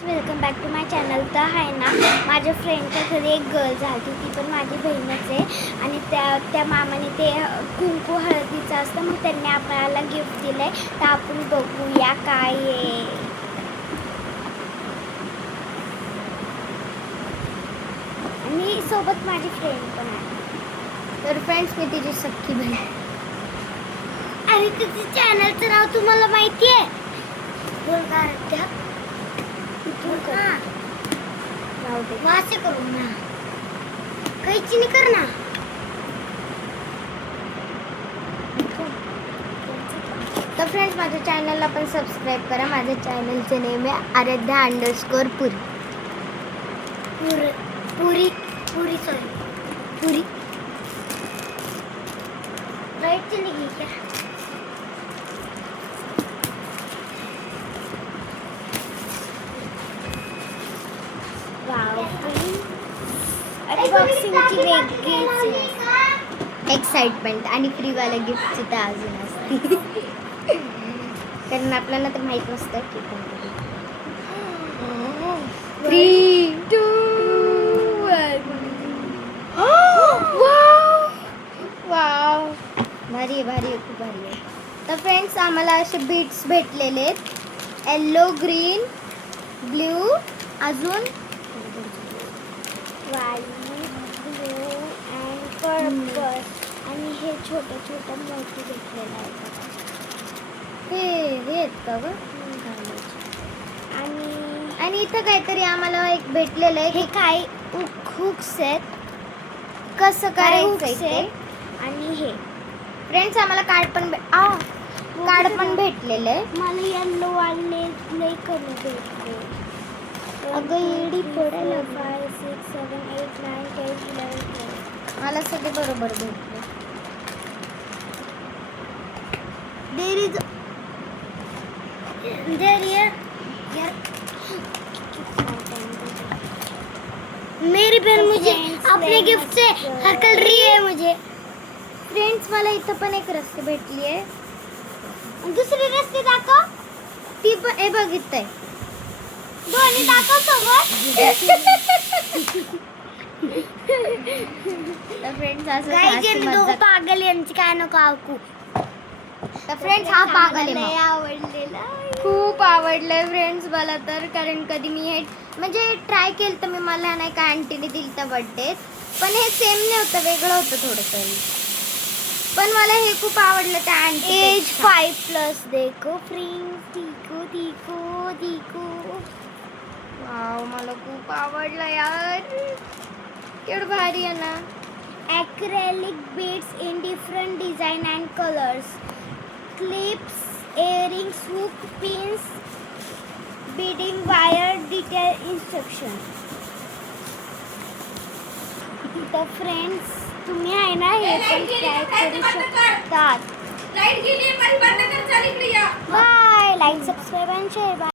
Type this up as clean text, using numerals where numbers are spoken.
Welcome back to my channel. तर आहे ना, माझ्या फ्रेंडच्या घरी एक गर्ल झाली, ती पण माझी बहीणच आहे. आणि त्या मामाने ते कुंकू हळदीचं असतं, मग त्यांनी आपल्याला गिफ्ट दिलं आहे. तर आपण बघूया काय आहे. आणि सोबत माझी फ्रेंड पण आहे. तर फ्रेंड्स, मी तिची सख्खी बहीण. आणि तिच्या चॅनलचं नाव तुम्हाला माहिती आहे? वासे करू ना, काहीच नाही कर ना. तर फ्रेंड्स, माझ्या चॅनलला पण सबस्क्राईब करा. माझ्या चॅनलचे नेम आहे आराध्या_पुरी. पुरी राईट चली गई क्या? वाव, अनबॉक्सिंगची वेगळीच एक्साइटमेंट आणि फ्रीवाल्या गिफ्टची तर अजून असते. कारण आपल्याला तर माहीत नसतं की कोणतं. 3, 2, 1. वाव, भारी आहे, खूप भारी आहे. तर फ्रेंड्स, आम्हाला असे बीट्स भेटलेले आहेत. येल्लो, ग्रीन, ब्ल्यू, अजून व्हाईट, ब्लू अँड पर्पल. आणि हे छोटे मोती भेटलेलं आहे. हे आहेत का गं? आणि इथं काहीतरी आम्हाला एक भेटलेलं आहे. हे काय हुक्स आहेत, कसं करायचं हुक्स आहे आहेत. ते. आणि हे फ्रेंड्स, आम्हाला कार्ड पण भेटलेलं आहे. मला येल्लो वाले लई कमी भेटले. अगं, येडी पडेल. 5, 6, 7, 8, 9, 10, 11, 12. मला सगळे बरोबर भेटले. मेरी बहन मुझे अपने गिफ्ट से हकल रही है मुझे. फ्रेंड्स, मला इथं पण एक रस्ते भेटली आहे. दुसरी रस्ते दाखव. ती पण हे बघितलंय. दोन्ही दाखव सोबत. तर फ्रेंड्स, असं काही हास्य दोघं मजाक. पागल यांची काय नको ऐकू. तर फ्रेंड्स, हा पागल आहे लय मग. आवडलेला. खूप आवडलंय फ्रेंड्स मला तर. कारण कधी मी हे म्हणजे ट्राय केलं तर मला नाही का आंटीने दिलं तर बर्थडे, पण हे सेम नाही होतं, वेगळं होतं थोडंसं. पण मला हे खूप आवडलं त्या आंटी. एज 5+ देखो फ्रेंड्स. दिको. वाव, मला खूप आवडलं यार. केवढं भारी आहे ना. Acrylic beads in different design and colors. Clips, earrings, hook, pins, beading wire, detail instructions. तर फ्रेंड्स, तुम्ही आहे ना हे पण ट्राय करू शकतात. बाय. लाईक, सबस्क्राईब आणि शेअर.